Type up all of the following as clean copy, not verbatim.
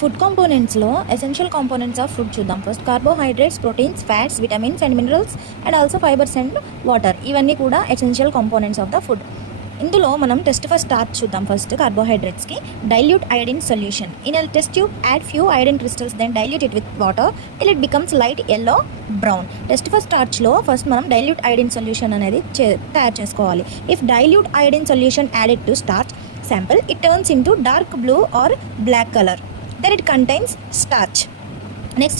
Food కాంపోనెంట్స్లో essential components of food చూద్దాం. First carbohydrates, proteins, fats, vitamins and minerals and also fibres and water. ఇవన్నీ కూడా essential components of the food. ఇందులో మనం test for starch చూద్దాం. First కార్బోహైడ్రేట్స్కి dilute iodine solution. In a test tube add few iodine crystals, then dilute it with water till it becomes light yellow brown. Test for స్టార్చ్లో first మనం dilute iodine solution అనేది తయారు చేసుకోవాలి. If dilute iodine solution added to starch sample, it turns into dark blue or black color, then it contains starch. Next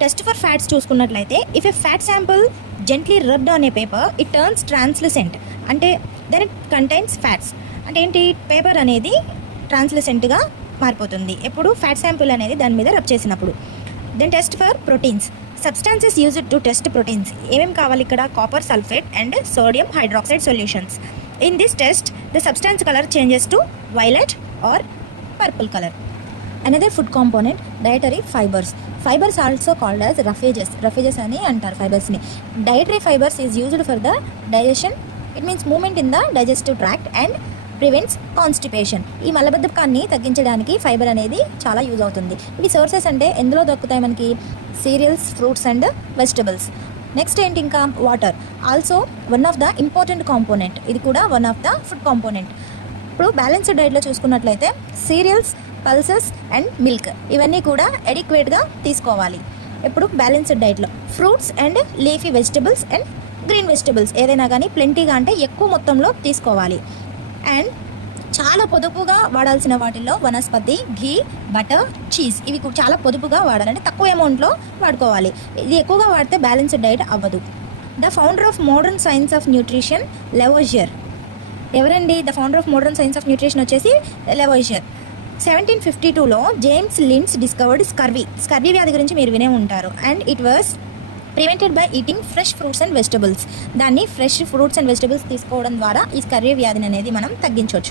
test for fats చూసుకున్నట్లయితే if a fat sample gently rubbed on a paper, it turns translucent, అంటే then it contains fats. అంటే ఏంటి, paper అనేది ట్రాన్స్లూసెంట్గా మారిపోతుంది ఎప్పుడు fat sample అనేది దాని మీద రబ్ చేసినప్పుడు. Then test for proteins. Substances used to test proteins. ఏమేమి కావాలి ఇక్కడ, copper sulphate and sodium hydroxide solutions. In this test, the substance color changes to violet or purple color. Another food component, dietary fibers. Fibers also called as roughages. Roughages ani antar fibers ni. Dietary fibers is used for the digestion. It means movement in the digestive tract and prevents constipation. ఈ మలబద్ధకాన్ని తగ్గించడానికి fibre అనేది చాలా use అవుతుంది. ఇవి sources అంటే ఎందులో దొరుకుతాయి మనకి, serials, fruits and vegetables. Next ఏంటి, ఇంకా water also one of the important component. ఇది కూడా one of the food component. ఇప్పుడు బ్యాలెన్స్డ్ డైట్లో చూసుకున్నట్లయితే సీరియల్స్, పల్సెస్ అండ్ మిల్క్ ఇవన్నీ కూడా ఎడిక్వేట్గా తీసుకోవాలి. ఇప్పుడు బ్యాలెన్స్డ్ డైట్లో fruits and leafy vegetables and green vegetables ఏదైనా కానీ ప్లెంటీగా అంటే ఎక్కువ మొత్తంలో తీసుకోవాలి. అండ్ చాలా పొదుపుగా వాడాల్సిన వాటిల్లో వనస్పతి, ఘీ, బటర్, చీజ్ ఇవి చాలా పొదుపుగా వాడాలంటే తక్కువ అమౌంట్లో వాడుకోవాలి. ఇది ఎక్కువగా వాడితే బ్యాలెన్స్డ్ డైట్ అవ్వదు. The founder of modern science of nutrition Lavoisier. ఎవరండి the founder of modern science of nutrition వచ్చేసి లెవోజియర్. 1752లో జేమ్స్ లిండ్స్ డిస్కవర్డ్ స్కర్వీ వ్యాధి గురించి మీరు వినే ఉంటారు. And it was prevented by eating fresh fruits and vegetables. దాన్ని ఫ్రెష్ ఫ్రూట్స్ అండ్ వెజిటబుల్స్ తీసుకోవడం ద్వారా ఈ స్కర్వీ వ్యాధిని అనేది మనం తగ్గించవచ్చు.